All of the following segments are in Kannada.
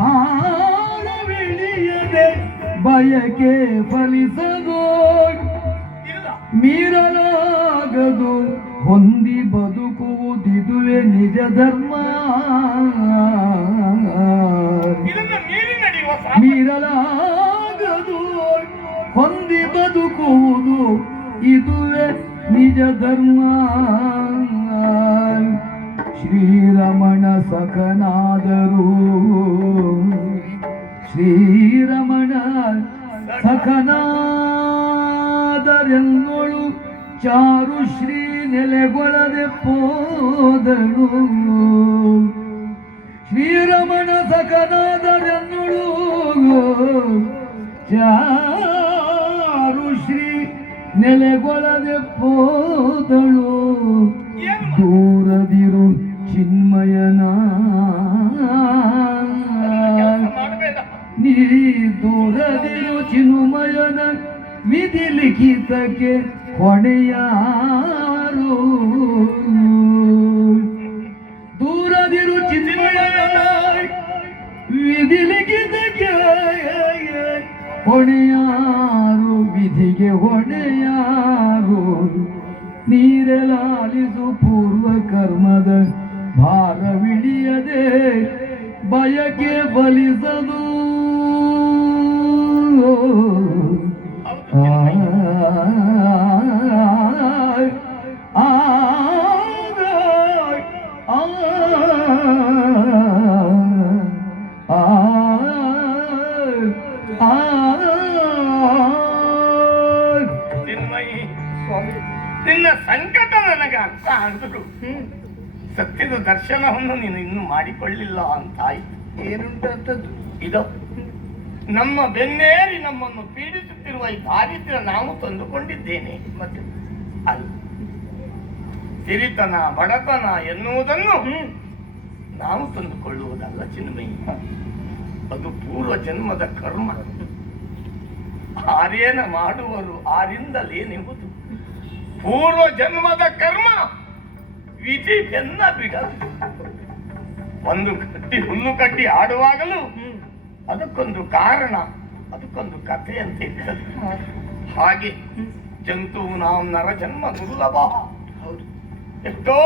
ಭಾರವಿಳಿಯದೆ ಬಯಕೆ ಫಲಿಸದು ಮೀರಲಾಗದು ಹೊಂದಿ ಬದುಕುವುದಿದುವೆ ನಿಜ ಧರ್ಮ ಮೀರಲಾಗದು ಹೊಂದಿ ಬದುಕುವುದು ಇದುವೆ ನಿಜ ಧರ್ಮ ಶ್ರೀರಮಣ ಸಖನಾದರೂ ಶ್ರೀರಮಣ ಸಖನಾದರೆನ್ನೋಳು ಚಾರು ಶ್ರೀ ನೆಲೆಗೊಳ್ಳದೆ ಹೋದಳು ಶ್ರೀರಮಣ ಸಖನಾದರೆನ್ನೋಳು ಚಾರು ಶ್ರೀ ನೆಲೆಗೊಳ್ಳದೆ ಹೋದಳು ದೂರದಿರು ಚಿನ್ಮಯನ ನೀ ದೂರದಿರು ಚಿನ್ಮಯನ ವಿಧಿ ಲಿಖಿತಕ್ಕೆ ಹೊಣೆಯಾರು ದೂರದಿರು ಚಿನ್ಮಯನ ವಿಧಿ ಲಿಖಿತಕ್ಕೆ ಹೊಣೆಯಾರು ವಿಧಿಗೆ ಹೊಣೆಯಾರು ನೀರೆಲಾಲಿಸು ಪೂರ್ವ ಕರ್ಮದ ಭಾರವಿಳಿಯದೆ ಬಯಕೆ ಬಲಿಸದು ನಿನ್ನ ಸಂಕಟ ನನಗೆ ಅರ್ಥ ಆದರೂ ಸತ್ಯದ ದರ್ಶನವನ್ನು ನೀನು ಇನ್ನೂ ಮಾಡಿಕೊಳ್ಳಿಲ್ಲ ಅಂತಾಯ್ತು. ಏನುಂಟಂತದ್ದು ಇದು ನಮ್ಮ ಬೆನ್ನೇರಿ ನಮ್ಮನ್ನು ಪೀಡಿಸುತ್ತಿರುವ ಈ ದಾರಿದ್ರ್ಯ ನಾವು ತಂದುಕೊಂಡಿದ್ದೇನೆ. ಮತ್ತೆ ಅಲ್ಲ, ಸಿರಿತನ ಬಡತನ ಎನ್ನುವುದನ್ನು ನಾವು ತಂದುಕೊಳ್ಳುವುದಲ್ಲ ಚಿನ್ಮಯಿ, ಅದು ಪೂರ್ವ ಜನ್ಮದ ಕರ್ಮ. ಆರೇನ ಮಾಡುವರು ಆರಿಂದಲೇನೆಂಬುದು ಪೂರ್ವ ಜನ್ಮದ ಕರ್ಮ. ವಿಧಿ ಬೆನ್ನ ಬಿಡದು. ಒಂದು ಕಟ್ಟಿ ಹುಲ್ಲು ಕಟ್ಟಿ ಆಡುವಾಗಲೂ ಅದಕ್ಕೊಂದು ಕಾರಣ, ಅದಕ್ಕೊಂದು ಕಥೆ ಅಂತ ಇರ್ತದೆ. ಹಾಗೆ ಜಂತು ನಾವು ನರ ಜನ್ಮ ದುರ್ಲಭ. ಹೌದು, ಎಷ್ಟೋ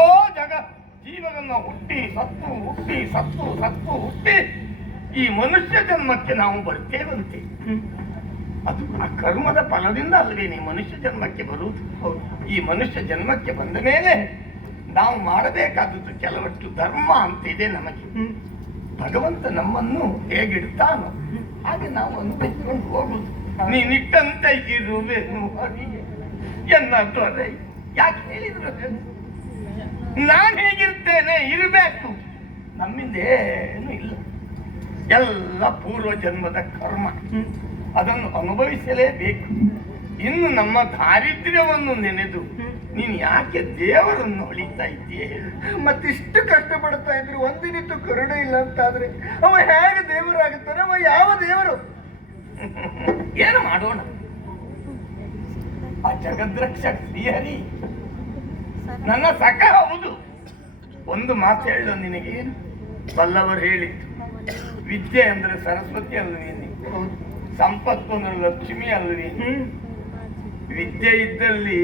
ಜೀವನನ್ನ ಹುಟ್ಟಿ ಸತ್ತು ಹುಟ್ಟಿ ಸತ್ತು ಸತ್ತು ಹುಟ್ಟಿ ಈ ಮನುಷ್ಯ ಜನ್ಮಕ್ಕೆ ನಾವು ಬರ್ತೇವಂತೆ. ಅದು ಆ ಕರ್ಮದ ಫಲದಿಂದ ಅಲ್ವೇನೆ ಮನುಷ್ಯ ಜನ್ಮಕ್ಕೆ ಬರುವುದು. ಈ ಮನುಷ್ಯ ಜನ್ಮಕ್ಕೆ ಬಂದ ಮೇಲೆ ನಾವು ಮಾಡಬೇಕಾದದ್ದು ಕೆಲವಷ್ಟು ಧರ್ಮ ಅಂತ ಇದೆ ನಮಗೆ. ಭಗವಂತ ನಮ್ಮನ್ನು ಹೇಗಿಡ್ತಾನೋ ಹಾಗೆ ನಾವು ಅನುಭವಿಸಿಕೊಂಡು ಹೋಗುದು. ನೀನಿಟ್ಟಂತೆ ಇರುವೆನು ಎನ್ನ ದೊರೆ. ಯಾಕೆ ಹೇಳಿದ್ರು? ನಾನು ಹೇಗಿರ್ತೇನೆ ಇರಬೇಕು. ನಮ್ಮಿಂದ ಏನು ಇಲ್ಲ, ಎಲ್ಲ ಪೂರ್ವ ಜನ್ಮದ ಕರ್ಮ. ಅದನ್ನು ಅನುಭವಿಸಲೇಬೇಕು. ಇನ್ನು ನಮ್ಮ ದಾರಿದ್ರ್ಯವನ್ನು ನೆನೆದು ನೀನು ಯಾಕೆ ದೇವರನ್ನು ಹೊಳಿತಾ ಇದ್ದೀಯ? ಮತ್ತಿಷ್ಟು ಕಷ್ಟಪಡ್ತಾ ಇದ್ರು ಒಂದಿನಿತ್ತು ಕರುಣೆ ಇಲ್ಲ ಅಂತಾದ್ರೆ ಅವ ಹೇಗೆ ದೇವರಾಗುತ್ತಾನೆ? ಅವ ಯಾವ ದೇವರು? ಏನು ಮಾಡೋಣ? ಆ ಜಗದ್ರಕ್ಷಕ ಶ್ರೀಹರಿ ನನ್ನ ಸಖ ಹೌದು. ಒಂದು ಮಾತು ಹೇಳ ನಿನಗೆ, ಬಲ್ಲವರು ಹೇಳಿದ್ದು, ವಿದ್ಯೆ ಅಂದ್ರೆ ಸರಸ್ವತಿ ಅಲ್ವೇನೆ, ಸಂಪತ್ತು ಅಂದ್ರೆ ಲಕ್ಷ್ಮಿ ಅಲ್ವೇ. ವಿದ್ಯೆ ಇದ್ದಲ್ಲಿ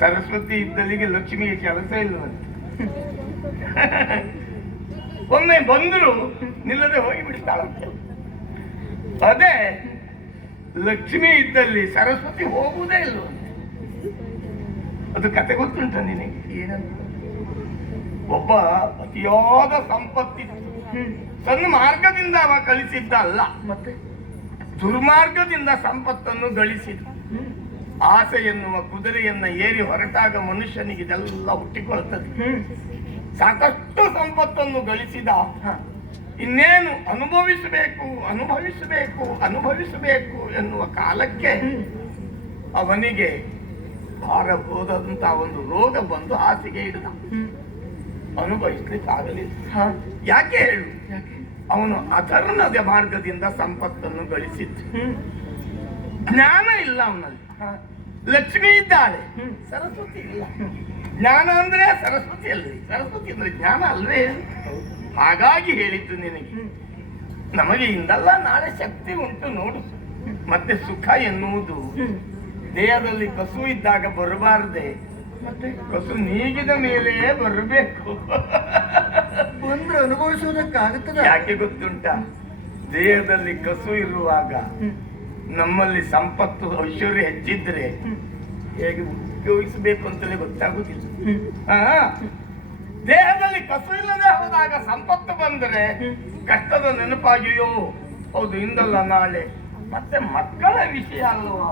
ಸರಸ್ವತಿ ಇದ್ದಲ್ಲಿಗೆ ಲಕ್ಷ್ಮಿಗೆ ಕೆಲಸ ಇಲ್ಲವಂತೆ. ಒಮ್ಮೆ ಬಂದರು ನಿಲ್ಲದೆ ಹೋಗಿ ಬಿಡ್ತಾಳಂತೆ. ಅದೇ ಲಕ್ಷ್ಮಿ ಇದ್ದಲ್ಲಿ ಸರಸ್ವತಿ ಹೋಗುವುದೇ ಇಲ್ಲವಂತೆ. ಅದು ಕತೆ ಗೊತ್ತುಂಟ ನಿನಗೆ? ಏನಂತ? ಒಬ್ಬ ಅತಿಯಾದ ಸಂಪತ್ತಿತ್ತು. ಸಣ್ಣ ಮಾರ್ಗದಿಂದ ಅವ ಕಳಿಸಿದ್ದ ಅಲ್ಲ, ಮತ್ತೆ ದುರ್ಮಾರ್ಗದಿಂದ ಸಂಪತ್ತನ್ನು ಗಳಿಸಿದ. ಆಸೆ ಎನ್ನುವ ಕುದುರೆಯನ್ನ ಏರಿ ಹೊರಟಾಗ ಮನುಷ್ಯನಿಗೆ ಇದೆಲ್ಲ ಹುಟ್ಟಿಕೊಳ್ಳುತ್ತದೆ. ಸಾಕಷ್ಟು ಸಂಪತ್ತನ್ನು ಗಳಿಸಿದ. ಇನ್ನೇನು ಅನುಭವಿಸಬೇಕು ಅನುಭವಿಸಬೇಕು ಅನುಭವಿಸಬೇಕು ಎನ್ನುವ ಕಾಲಕ್ಕೆ ಅವನಿಗೆ ಭಾರಬೋದಂತ ಒಂದು ರೋಗ ಬಂದು ಹಾಸಿಗೆ ಹಿಡಿದ. ಅನುಭವಿಸ್ಲಿಕ್ಕೆ ಆಗಲಿಲ್ಲ. ಯಾಕೆ ಹೇಳು? ಅವನು ಅಧರ್ಮದ ಮಾರ್ಗದಿಂದ ಸಂಪತ್ತನ್ನು ಗಳಿಸಿದ್ದು. ಜ್ಞಾನ ಇಲ್ಲ ಅವನಲ್ಲಿ. ಲಕ್ಷ್ಮಿ ಇದ್ದಾಳೆ, ಸರಸ್ವತಿ ಇಲ್ಲ. ಜ್ಞಾನ ಅಂದ್ರೆ ಸರಸ್ವತಿ ಅಲ್ವೇ? ಸರಸ್ವತಿ ಅಂದ್ರೆ ಜ್ಞಾನ ಅಲ್ವೇ? ಹಾಗಾಗಿ ಹೇಳಿದ್ದು ನಿನಗೆ. ನಮಗೆ ಇಂದಲ್ಲ ನಾಳೆ ಶಕ್ತಿ ಉಂಟು ನೋಡು. ಮತ್ತೆ ಸುಖ ಎನ್ನುವುದು ದೇಹದಲ್ಲಿ ಕಸು ಇದ್ದಾಗ ಬರಬಾರದೆ, ಮತ್ತೆ ಕಸು ನೀಗಿದ ಮೇಲೆ ಬರಬೇಕು. ಬಂದ್ರೆ ಅನುಭವಿಸುವುದಕ್ಕಾಗುತ್ತದೆ. ಯಾಕೆ ಗೊತ್ತುಂಟ? ದೇಹದಲ್ಲಿ ಕಸು ಇರುವಾಗ ನಮ್ಮಲ್ಲಿ ಸಂಪತ್ತು ಐಶ್ವರ್ಯ ಹೆಚ್ಚಿದ್ರೆ ಹೇಗೆ ಉಪಯೋಗಿಸಬೇಕು ಅಂತಲೇ ಗೊತ್ತಾಗುದಿಲ್ಲ. ದೇಹದಲ್ಲಿ ಕಸು ಇಲ್ಲದೆ ಹೋದಾಗ ಸಂಪತ್ತು ಬಂದರೆ ಕಷ್ಟದ ನೆನಪಾಗಿಯೋ ಹೌದು ಇಂದಲ್ಲ ನಾಳೆ. ಮತ್ತೆ ಮಕ್ಕಳ ವಿಷಯ ಅಲ್ವಾ,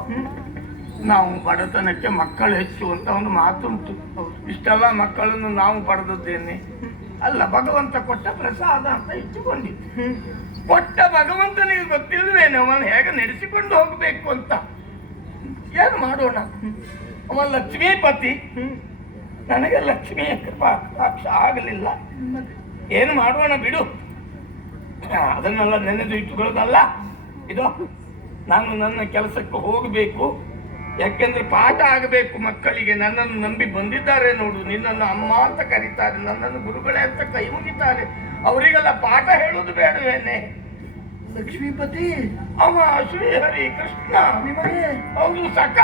ನಾವು ಬಡತನಕ್ಕೆ ಮಕ್ಕಳು ಹೆಚ್ಚು ಅಂತ ಒಂದು ಮಾತುಂಟು. ಇಷ್ಟೆಲ್ಲ ಮಕ್ಕಳನ್ನು ನಾವು ಪಡೆದದ್ದೇನೆ ಅಲ್ಲ, ಭಗವಂತ ಕೊಟ್ಟ ಪ್ರಸಾದ ಅಂತ ಇಟ್ಟುಕೊಂಡಿದ್ದೆ. ಕೊಟ್ಟ ಭಗವಂತನಿಗೆ ಗೊತ್ತಿಲ್ವೇನೆ ಅವನು ಹೇಗೆ ನಡೆಸಿಕೊಂಡು ಹೋಗ್ಬೇಕು ಅಂತ. ಏನು ಮಾಡೋಣ, ಅವ ಲಕ್ಷ್ಮೀಪತಿ, ನನಗೆ ಲಕ್ಷ್ಮಿಯ ಕೃಪಾಕ್ಷ ಆಗಲಿಲ್ಲ. ಏನು ಮಾಡೋಣ ಬಿಡು, ಅದನ್ನೆಲ್ಲ ನೆನೆದು ಇಟ್ಟುಕೊಳ್ಳೋದಲ್ಲ. ಇದು ನಾನು ನನ್ನ ಕೆಲಸಕ್ಕೆ ಹೋಗಬೇಕು, ಯಾಕೆಂದ್ರೆ ಪಾಠ ಆಗಬೇಕು ಮಕ್ಕಳಿಗೆ. ನನ್ನನ್ನು ನಂಬಿ ಬಂದಿದ್ದಾರೆ ನೋಡು, ನಿನ್ನನ್ನು ಅಮ್ಮ ಅಂತ ಕರೀತಾರೆ, ನನ್ನನ್ನು ಗುರುಗಳೇ ಅಂತ ಕೈ ಮುಗಿತಾರೆ. ಅವರಿಗೆಲ್ಲ ಪಾಠ ಹೇಳುವುದು ಬೇಡವೇನೆ? ಲಕ್ಷ್ಮೀಪತಿ ಅವ ಶ್ರೀಹರಿ ಕೃಷ್ಣ ನಿಮಗೆ ಹೌದು ಸಖ.